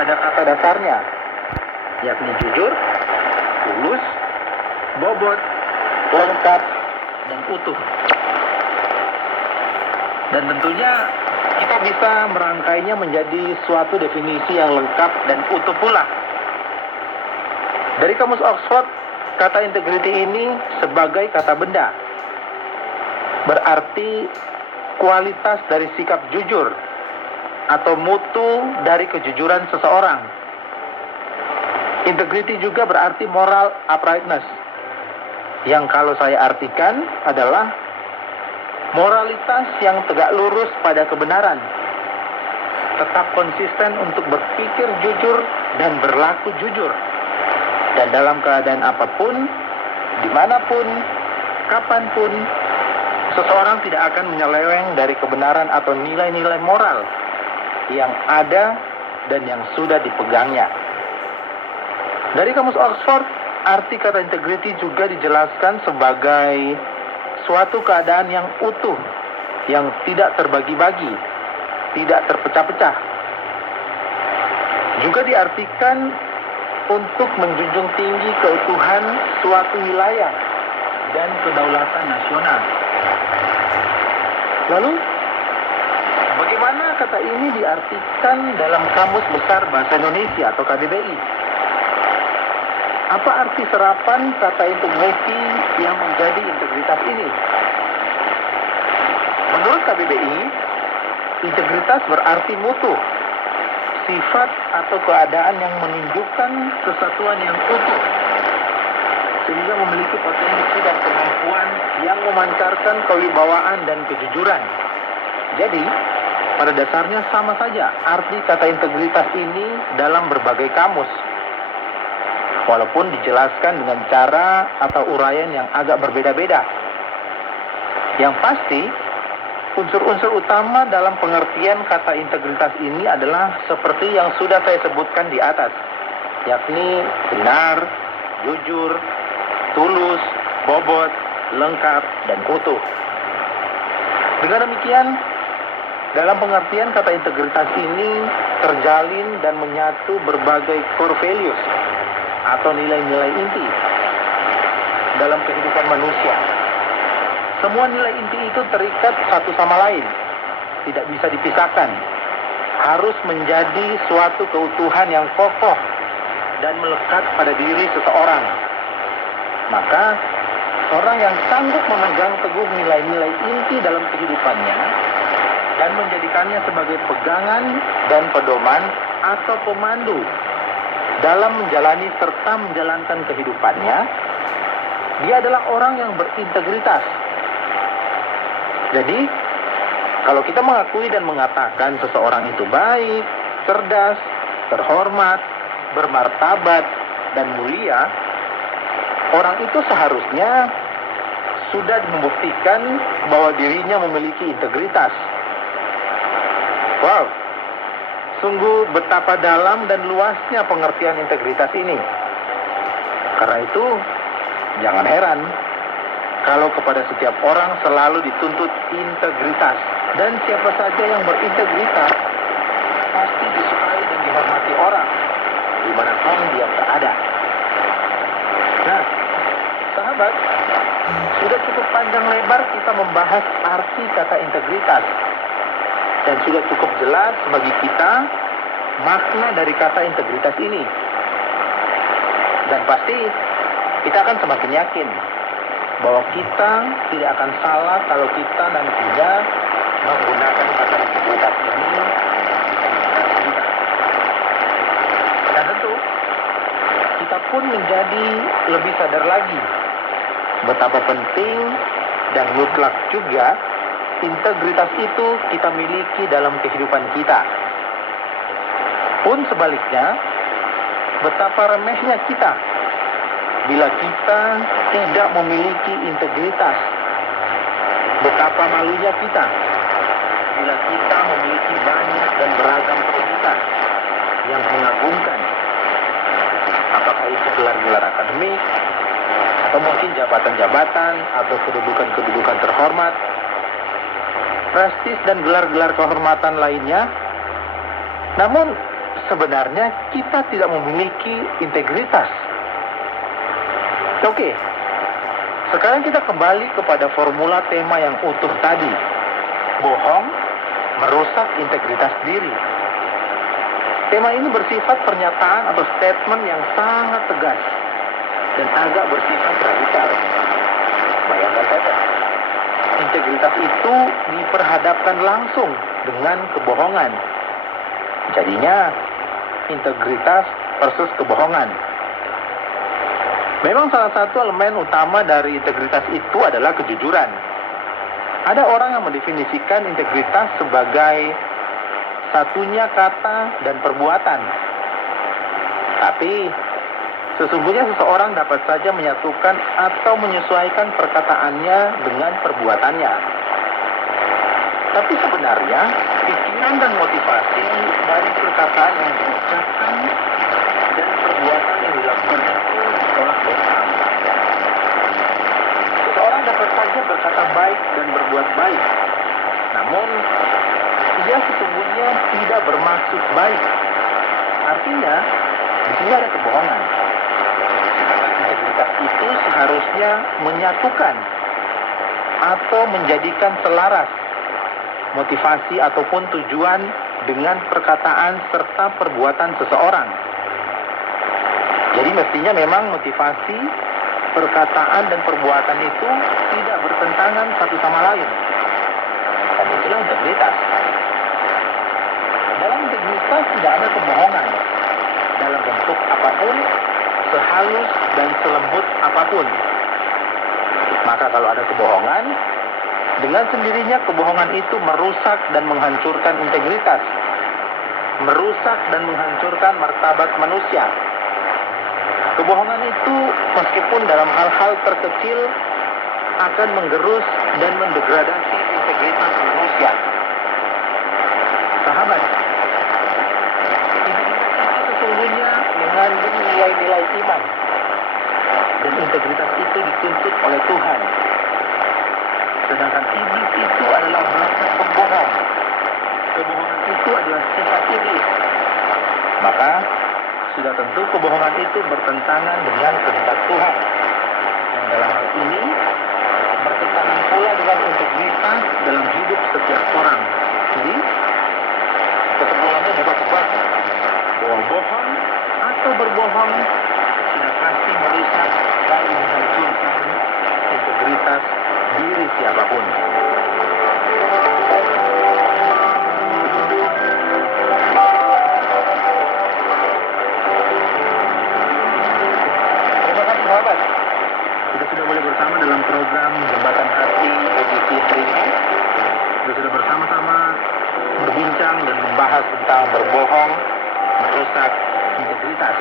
pada kata dasarnya, yakni jujur, tulus, bobot, lengkap, dan utuh. Dan tentunya kita bisa merangkainya menjadi suatu definisi yang lengkap dan utuh pula. Dari Kamus Oxford, kata integrity ini sebagai kata benda berarti kualitas dari sikap jujur atau mutu dari kejujuran seseorang. Integrity juga berarti moral uprightness, yang kalau saya artikan adalah moralitas yang tegak lurus pada kebenaran, tetap konsisten untuk berpikir jujur dan berlaku jujur, dan dalam keadaan apapun, dimanapun, kapanpun, seseorang tidak akan menyeleweng dari kebenaran atau nilai-nilai moral yang ada dan yang sudah dipegangnya. Dari Kamus Oxford, arti kata integrity juga dijelaskan sebagai suatu keadaan yang utuh, yang tidak terbagi-bagi, tidak terpecah-pecah. Juga diartikan untuk menjunjung tinggi keutuhan suatu wilayah dan kedaulatan nasional. Lalu, bagaimana kata ini diartikan dalam Kamus Besar Bahasa Indonesia atau KBBI? Apa arti serapan kata integrity yang menjadi integritas ini? Menurut KBBI, integritas berarti mutu, sifat atau keadaan yang menunjukkan kesatuan yang utuh, sehingga memiliki potensi dan kemampuan yang memancarkan kewibawaan dan kejujuran. Jadi, pada dasarnya sama saja arti kata integritas ini dalam berbagai kamus, walaupun dijelaskan dengan cara atau uraian yang agak berbeda-beda. Yang pasti, unsur-unsur utama dalam pengertian kata integritas ini adalah seperti yang sudah saya sebutkan di atas, yakni benar, jujur, tulus, bobot, lengkap, dan utuh. Dengan demikian, dalam pengertian kata integritas ini terjalin dan menyatu berbagai core values atau nilai-nilai inti dalam kehidupan manusia. Semua nilai inti itu terikat satu sama lain, tidak bisa dipisahkan, harus menjadi suatu keutuhan yang kokoh dan melekat pada diri seseorang. Maka, orang yang sanggup memegang teguh nilai-nilai inti dalam kehidupannya dan menjadikannya sebagai pegangan dan pedoman atau pemandu dalam menjalani serta menjalankan kehidupannya, dia adalah orang yang berintegritas. Jadi, kalau kita mengakui dan mengatakan seseorang itu baik, cerdas, terhormat, bermartabat, dan mulia, orang itu seharusnya sudah membuktikan bahwa dirinya memiliki integritas. Wow! Sungguh betapa dalam dan luasnya pengertian integritas ini. Karena itu, jangan heran kalau kepada setiap orang selalu dituntut integritas. Dan siapa saja yang berintegritas pasti disukai dan dihormati orang, dimanapun dia berada. Nah, sahabat, sudah cukup panjang lebar kita membahas arti kata integritas. Dan sudah cukup jelas bagi kita makna dari kata integritas ini. Dan pasti kita akan semakin yakin bahwa kita tidak akan salah kalau kita nantinya menggunakan kata integritas ini. Dan tentu kita pun menjadi lebih sadar lagi betapa penting dan mutlak juga integritas itu kita miliki dalam kehidupan kita. Pun sebaliknya, betapa remehnya kita bila kita tidak memiliki integritas. Betapa malunya kita bila kita memiliki banyak dan beragam predikat yang mengagumkan. Apakah itu gelar-gelar akademik, atau mungkin jabatan-jabatan, atau kedudukan-kedudukan terhormat, prestis dan gelar-gelar kehormatan lainnya. Namun sebenarnya kita tidak memiliki integritas. Oke, sekarang kita kembali kepada formula tema yang utuh tadi. Bohong merusak integritas diri. Tema ini bersifat pernyataan atau statement yang sangat tegas dan agak bersifat radikal. Bayangkan saja, integritas itu diperhadapkan langsung dengan kebohongan. Jadinya, integritas versus kebohongan. Memang salah satu elemen utama dari integritas itu adalah kejujuran. Ada orang yang mendefinisikan integritas sebagai satunya kata dan perbuatan. Tapi, sesungguhnya seseorang dapat saja menyatukan atau menyesuaikan perkataannya dengan perbuatannya. Tapi sebenarnya, pikiran dan motivasi dari perkataan yang diucapkan dan perbuatan yang dilakukan itu tolak belakang. Seseorang dapat saja berkata baik dan berbuat baik, namun ia sesungguhnya tidak bermaksud baik. Artinya, di sini ada kebohongan. Integritas itu seharusnya menyatukan atau menjadikan selaras motivasi ataupun tujuan dengan perkataan serta perbuatan seseorang. Jadi mestinya memang motivasi, perkataan dan perbuatan itu tidak bertentangan satu sama lain. Dan itulah integritas. Dalam integritas tidak ada kebohongan dalam bentuk apapun, sehalus dan selembut apapun. Maka kalau ada kebohongan, dengan sendirinya kebohongan itu merusak dan menghancurkan integritas, merusak dan menghancurkan martabat manusia. Kebohongan itu meskipun dalam hal-hal terkecil akan menggerus dan mendegradasi integritas manusia. Sahabat, integritas itu sesungguhnya mengandung nilai-nilai iman, dan integritas itu dituntut oleh Tuhan. Sedangkan iblis itu adalah bangsa pembohong. Kebohongan itu adalah sifat iblis. Maka, sudah tentu kebohongan itu bertentangan dengan kehendak Tuhan. Dan dalam hal ini, bertentangan pula dengan integritas dalam hidup setiap orang. Jadi, kesimpulannya dapat tepat bahwa bohong atau berbohong sudah pasti merusak dan menghancurkan integritas diri siapapun. Terima kasih sahabat. Kita sudah boleh bersama dalam program Jembatan Hati edisi hari ini. Kita sudah bersama-sama berbincang dan membahas tentang berbohong merusak integritas.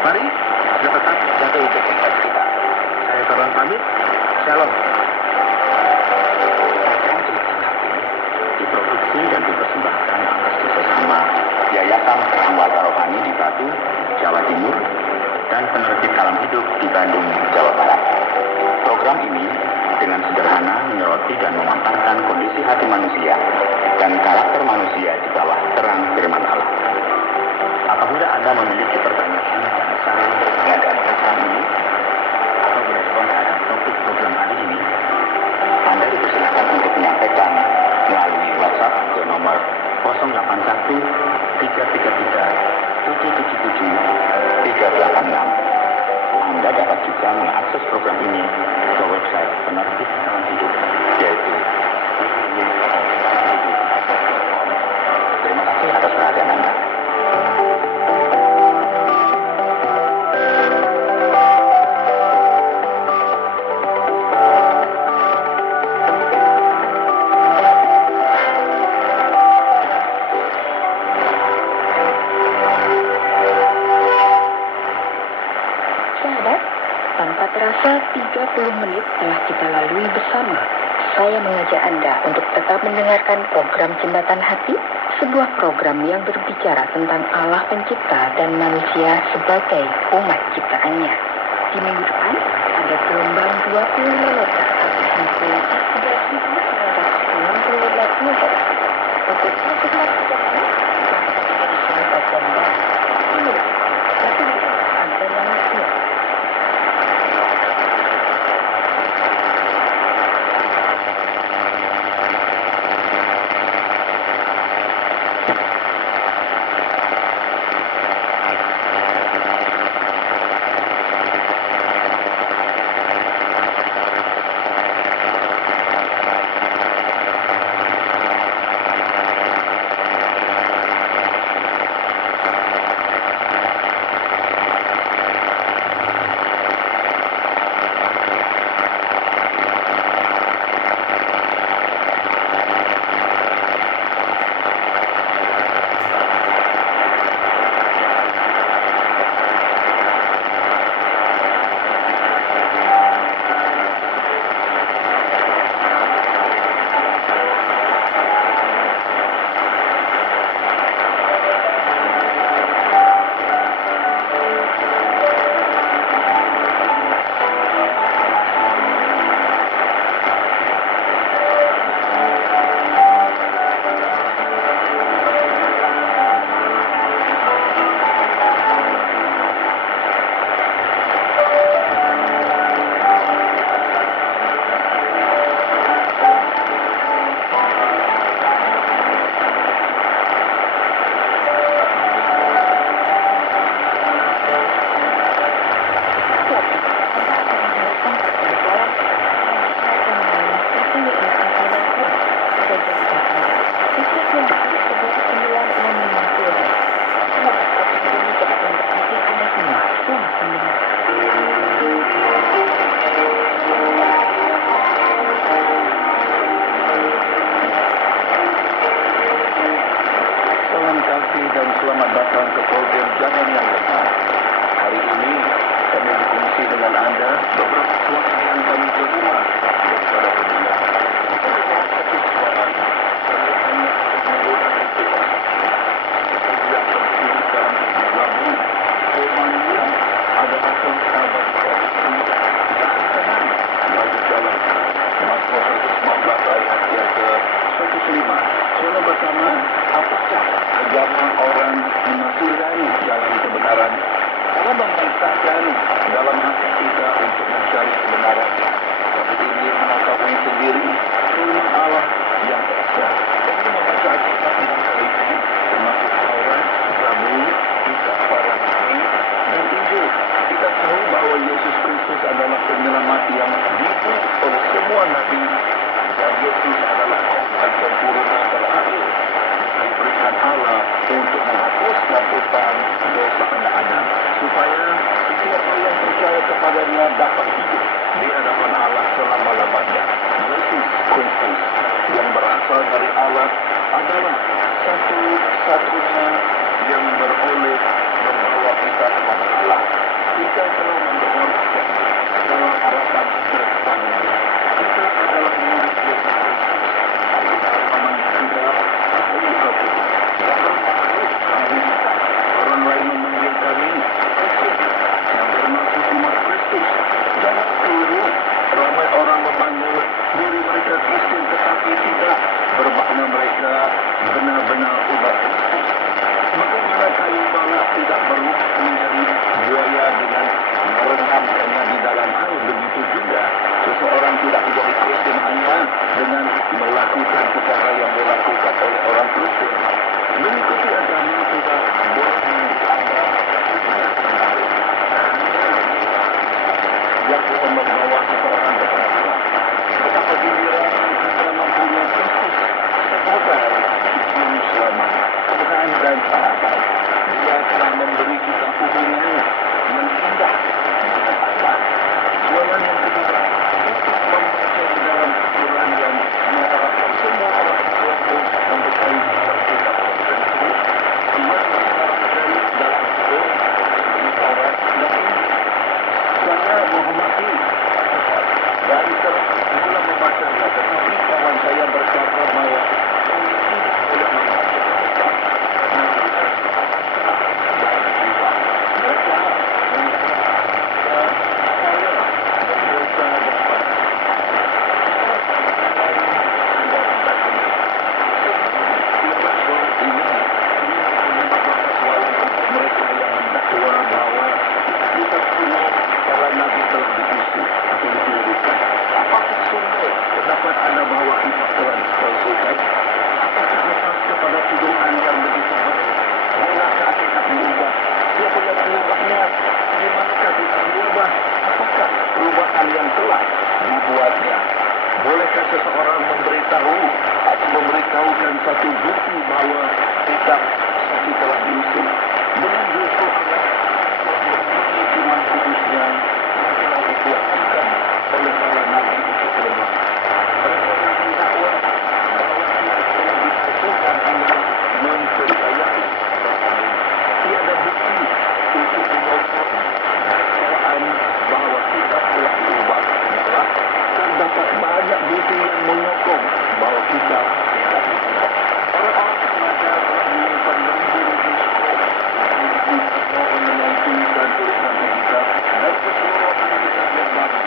Mari kita tetap jaga integritas kita. Saya Torlan pamit. Shalom. Diproduksi dan dipersembahkan atas kerjasama Yayasan Rahmata Rohani di Batu, Jawa Timur, dan Penerbit Kalam Hidup di Bandung, Jawa Barat. Program ini dengan sederhana menyoroti dan memaparkan kondisi hati manusia dan karakter manusia di bawah terang firman Allah. Apabila Anda memiliki pertanyaan dan saran terhadap program ini atau berespon terhadap topik program hari ini, Anda dipersilakan untuk menyampaikan melalui WhatsApp ke nomor 081 333 777 386. Anda dapat juga mengakses program ini ke website Penerbit Kalam Hidup, yaitu www.kalamhidup.com. Terima kasih atas perhatian Anda. Tanpa terasa 30 menit telah kita lalui bersama. Saya mengajak Anda untuk tetap mendengarkan program Jembatan Hati, sebuah program yang berbicara tentang Allah Pencipta dan manusia sebagai umat ciptaannya. Di minggu depan ada gelombang 20 meter atau frekuensi 3.960 megahertz. Untuk satu kelas kita menjadi sahabat dan ke program Jalan yang Benar. Hari ini kami berkongsi dengan Anda beberapa suara yang kami terima daripada pendengar. Adalah satu suara saya hanya menggunakan kipas. Yang tertulis dalam lagu Romania adalah sahabat korupsi dan tenang lagu jalan. Mazmur 119 ayat yang ke-105. Saudara bersama, apakah agama orang memasuki jalan kebenaran? Allah memerintahkan dalam hati kita untuk mencari kebenaran. Tapi ini mengetahui sendiri firman Allah yang esa. Kami membaca Alkitab dengan teliti, termasuk Taurat, Zabur, Kitab Farisi, dan Injil. Kita tahu bahwa Yesus Kristus adalah penyelamat yang diutus oleh semua nabi, dan Yesus adalah korban sempurna terakhir diberikan Allah untuk menghapuskan utang dosa anak Adam, supaya siapa yang percaya kepadanya dapat hidup di hadapan Allah selama-lamanya. Yesus Kristus yang berasal dari Allah adalah satu-satunya yang beroleh membawa kita kepada Allah. Kita telah mendoakan dalam harapan kedepannya. Kita adalah murid Yesus Kristus. Pengalaman kita ahli Alkitab yang bermaksud ahli kita. Orang lain memanggil kami Kristen yang bermaksud umat Kristus. Jangan keliru, ramai orang memanggil diri mereka Kristen tetapi tidak bermakna mereka benar-benar umat Kristus. Bagaimana kayu balak tidak berubah menjadi buaya dengan merendamkannya di dalam air, begitu juga seseorang tidak menjadi Kristen hanya dengan melakukan perkara yang dilakukan oleh orang Kristen. Mengikuti agama tidak boleh menambah yang akan membawa seseorang kepada Allah. Betapa gembiranya kita mempunyai Kristus sebagai juru selamat, Tuhan dan sahabat. Dia telah memberi kita hubungan yang indah dengan Allah. Soalan yang kedua, membaca di dalam Quran yang mengharapkan semua orang Islam untuk baik bersikap tertentu. Tuhan mengarahkan dalam Quran, Taurat dan Injil. Saya menghormati dan telah mula membacanya, tetapi kawan saya berkata bahwa saya tidak boleh membaca. Bolehkah seseorang memberitahukan satu bukti bahwa kita telah diusir dengan justru Allah mempunyai firman kudusnya yang telah dituangkan oleh para nabi itu sebelumnya. Mereka yang mendakwa bahwa kita telah disekutukan Allah mempercayai tiada bukti untuk menyokong dakwaan bahwa kita telah diubah. Malah terdapat banyak bukti yang menyokong bahwa kita tidak diubah. Orang-orang sengaja telah menyimpan beribu-ribu skop mengenai tulisan-tulisan kita dan keseluruhan kitab yang baru.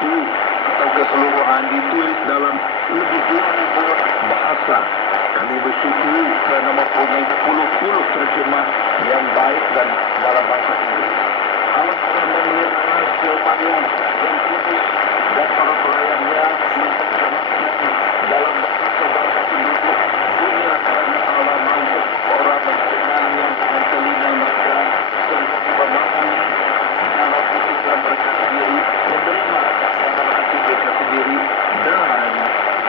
itu atau keseluruhan ditulis dalam lebih 20 bahasa. Kami bersyukur kerana mempunyai puluh-puluh terjemah yang baik dan dalam bahasa Inggeris. Allah telah menyertai filmannya yang khusus dan para pelayannya menterjemahkan dalam bahasa penduduk dunia kerana Allah mahu orang mendengarnya dengan telinga mereka dan memahami dalam pikiran mereka sendiri, menerima dalam hati mereka sendiri dan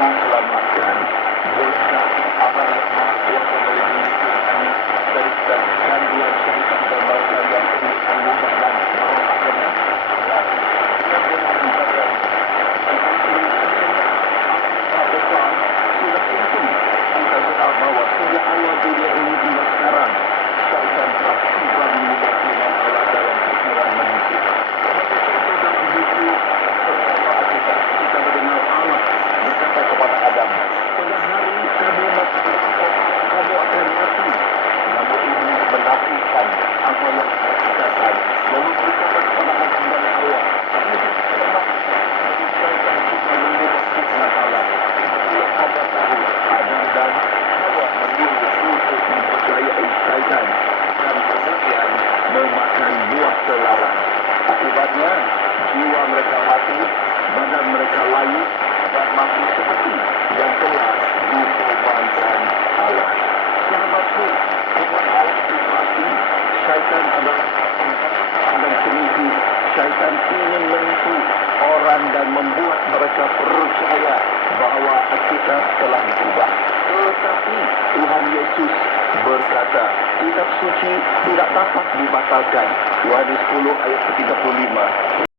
diselamatkan. Berkat Allah yang Maha Kuasa melindungi Tuhannya dari segala gangguan syaitan dan mereka yang beranggupan dan merosakkannya. Dan yang beranggupan sudah tentu kita kenal bahwa sejak awal dunia ini hingga sekarang syaitan telah tiba mengubah firman Allah dalam pikiran manusia. Contoh dalam buku pertama Alkitab kita mendengar Allah berkata kepada Adam, pada hari kamu mati, kamu akan mati. Namun iblis menafikan apa yang saya katakan, lalu berkata kepada Adam dan Hawa, iblis telah syaitan suka mengubah firman Allah. Ia ada tahu Adam dan Hawa memilih untuk mempercayai syaitan dan kemudian memakan buah terlarang. Akibatnya jiwa mereka mati, badan mereka layu dan mati seperti yang telah dikorbankan Allah. Sahabatku, firman Allah itu pasti syaitan adalah dan penipu. Syaitan ingin menipu orang dan membuat mereka percaya bahawa Alkitab telah diubah. Tetapi Tuhan Yesus berkata, kitab suci tidak dapat dibatalkan. Yohanes 10 ayat 35.